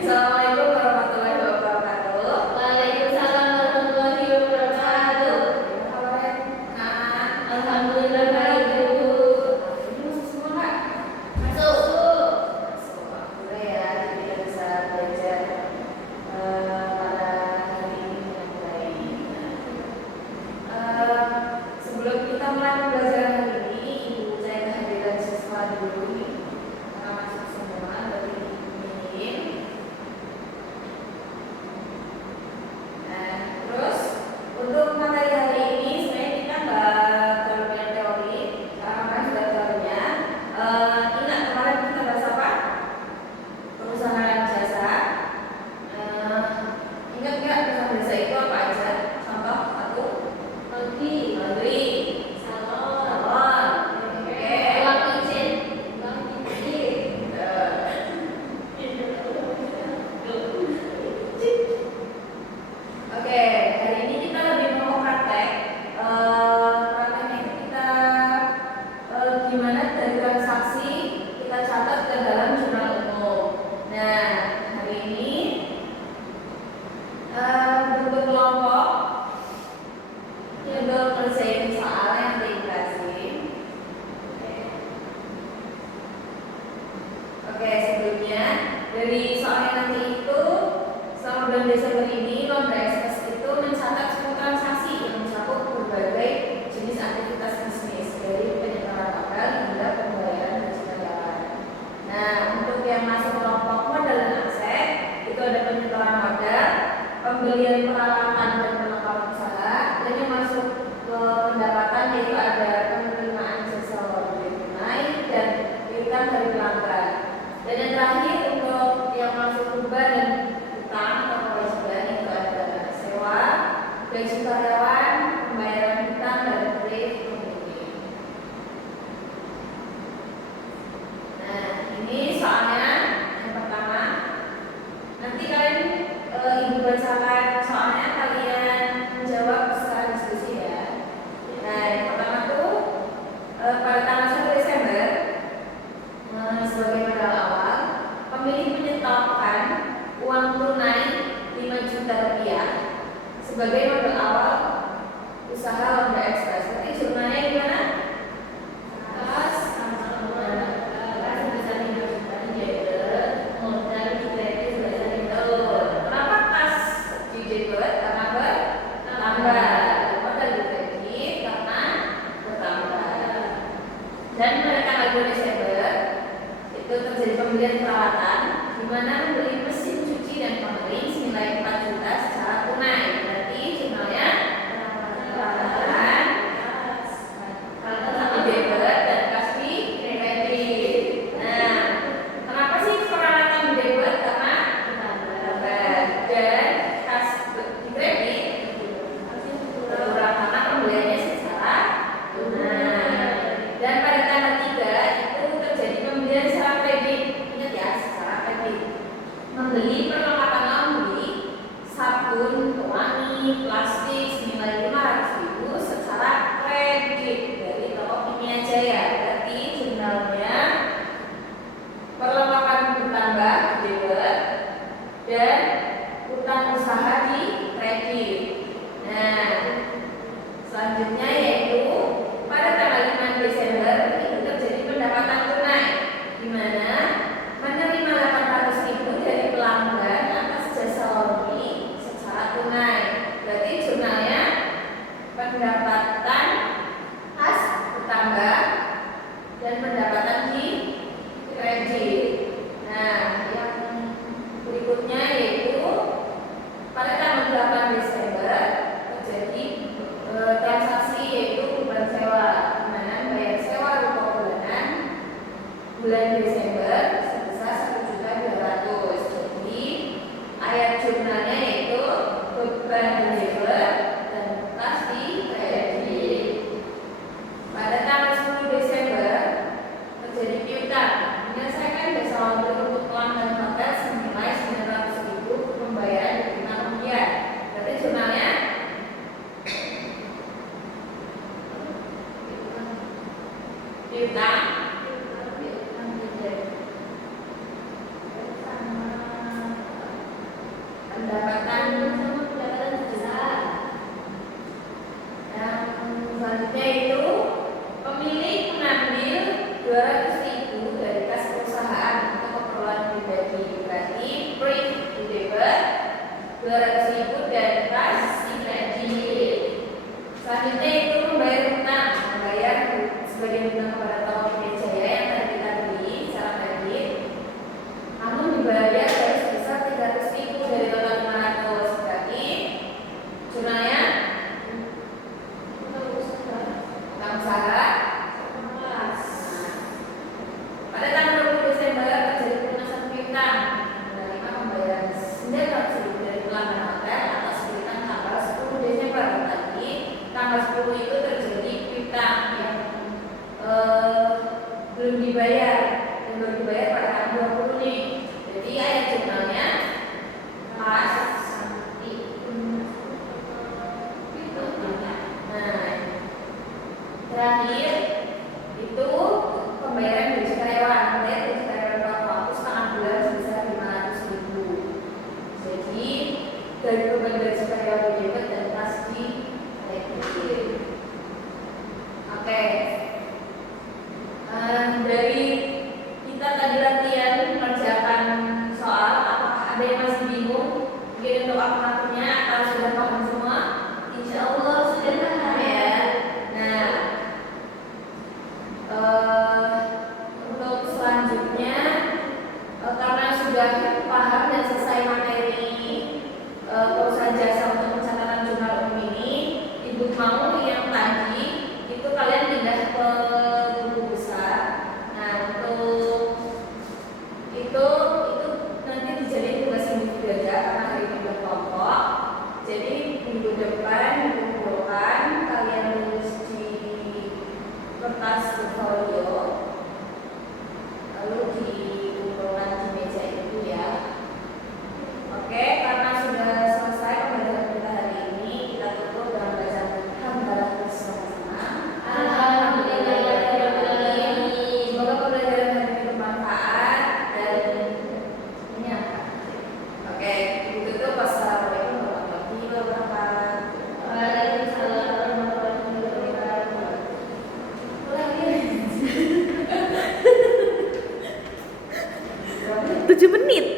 Assalamualaikum warahmatullahi wabarakatuh. Waalaikumsalam warahmatullahi wabarakatuh. Kabarnya Nak? Alhamdulillah baik Bu. Ini masuk semua Kak? Masuk Bu. Masuk. Alhamdulillah ya, jadi kita bisa belajar pada hari ini dengan baik. Sebelum kita mulai pembelajaran hari ini, Ibu saya kehadiran siswa dulu nih. Karena masuk semua dari ini. Nah, terus untuk materi hari ini sebenarnya kita nggak terlalu banyak teori, karena kan sudah teorinya. Ingat kemarin kita bahas apa? Perusahaan jasa. Ingat nggak perusahaan jasa itu apa aja? Contoh satu, laundry, salon, oke. Uang izin. Oke, hari ini kita lebih mau praktek. Prakteknya itu kita gimana dari transaksi kita catat ke dalam jurnal umum. Nah, hari ini bentuk kelompok untuk ngerjain soal yang dikasih. Oke, sebelumnya dari soalnya nanti itu selama bulan Desember ini Lomba Ekspres itu mencatat 10 transaksi yang mencakup berbagai jenis aktivitas bisnis dari penyebaran modal hingga pembayaran gaji karyawan. Nah, untuk yang masuk kelompok modal dan aset itu ada penyetoran modal, pembelian peralatan dan perlengkapan usaha, dan yang masuk ke pendapatan yaitu ada penerimaan jasa laundry tunai dan piutang dari pelanggan. Dan yang terakhir untuk yang masuk hibah dan utang atau kewajiban itu ada sewa, gaji karyawan, pembayaran hutang dan kredit pembeli. Nah, ini soalnya yang pertama. Nanti kalian ibu bacakan soalnya, kalian menjawab secara diskusi ya. Nah, yang pertama tuh pada tanggal 1 Desember sebagai modal awal, pemilik menyetorkan uang tunai 5 juta rupiah sebagai modal awal usaha Lomba Ekspres. Berarti jurnalnya gimana? Kas sebesar 5 juta dijebret, modal di kredit sebesar 5 juta. Kenapa kas dijebret? Karena bertambah. Modal di kredit karena bertambah. Dan pada tanggal 2 Desember itu terjadi pembelian peralatan di mana membeli mesin cuci dan pengering senilai 4 juta secara tunai. Berarti jurnalnya peralatan, peralatan dijebret dan kas di kredit. Nah, kenapa sih peralatan dijebret? Karena bertambah. Dan kas di kredit berkurang karena pembeliannya secara tunai. Dan pada tanggal 3 itu terjadi pembelian secara kredit. Ingat ya, secara kredit. Membeli perlengkapan laundry, sabun, pewangi, plastik senilai 500.000 secara kredit dari toko Kimia Jaya. Berarti jurnalnya perlengkapan bertambah debit dan utang usaha di kredit. Nah, selanjutnya yaitu pada tanggal 5 Desember itu terjadi pendapatan tunai, di mana menerima 800.000 dari pelanggan atas jasa laundry secara tunai. Berarti jurnalnya pendapatan kas bertambah dan pendapatan di kredit. Nah, yang berikutnya yaitu pendapatan. sama pendapatan sebesar. Yang selanjutnya itu pemilik mengambil 200.000 dari kas perusahaan untuk keperluan pribadi. Berarti print di debit 200.000 dari kas pribadi. Selanjutnya itu membayar hutang, membayar sebagian hutang kepada Toko Jaya yang tadi kita beli secara kredit. Namun dibayar baru sebesar 300.000 dari total 500. Berarti jumlahnya utang usaha. Pada tanggal 20 Desember terjadi pelunasan piutang menerima pembayaran 900.000 dari pelanggan hotel atas piutang tanggal 10 Desember. Tadi tanggal 10 itu terjadi piutang yang belum dibayar, yang baru dibayar pada tanggal 20 nih. Jadi ayat jurnalnya pas terakhir itu pembayaran gaji karyawan. Membayar gaji karyawan tepat waktu setengah bulan sebesar 500.000. Jadi dari beban gaji karyawan di debit dan kas di kredit. Oke. Dari kita tadi latihan mengerjakan soal, apakah ada yang masih bingung? Mungkin untuk akunnya atau sudah paham semua? Insya Allah sudah paham ya. Nah, untuk selanjutnya karena sudah paham